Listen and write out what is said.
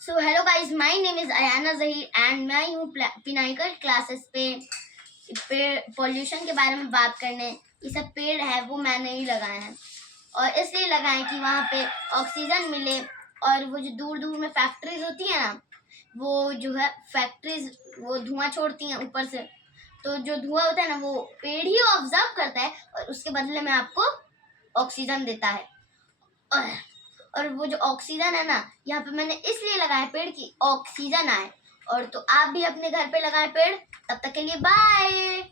So hello guys, my name is Ayana Zaheer and मैं हूँ पिनाइकल classes पे पॉल्यूशन के बारे में बात करने। ये सब पेड़ है वो मैंने ही लगाए हैं और इसलिए लगाए कि वहाँ पे ऑक्सीजन मिले। और वो जो दूर दूर में फैक्ट्रीज होती है ना, वो जो है फैक्ट्रीज वो धुआं छोड़ती हैं ऊपर से, तो जो धुआं होता है ना वो पेड़ ही ऑब्जर्व करता है और उसके बदले में आपको ऑक्सीजन देता है। और वो जो ऑक्सीजन है ना, यहाँ पे मैंने इसलिए लगाया पेड़ की ऑक्सीजन आए। और तो आप भी अपने घर पे लगाएं पेड़। तब तक के लिए बाय।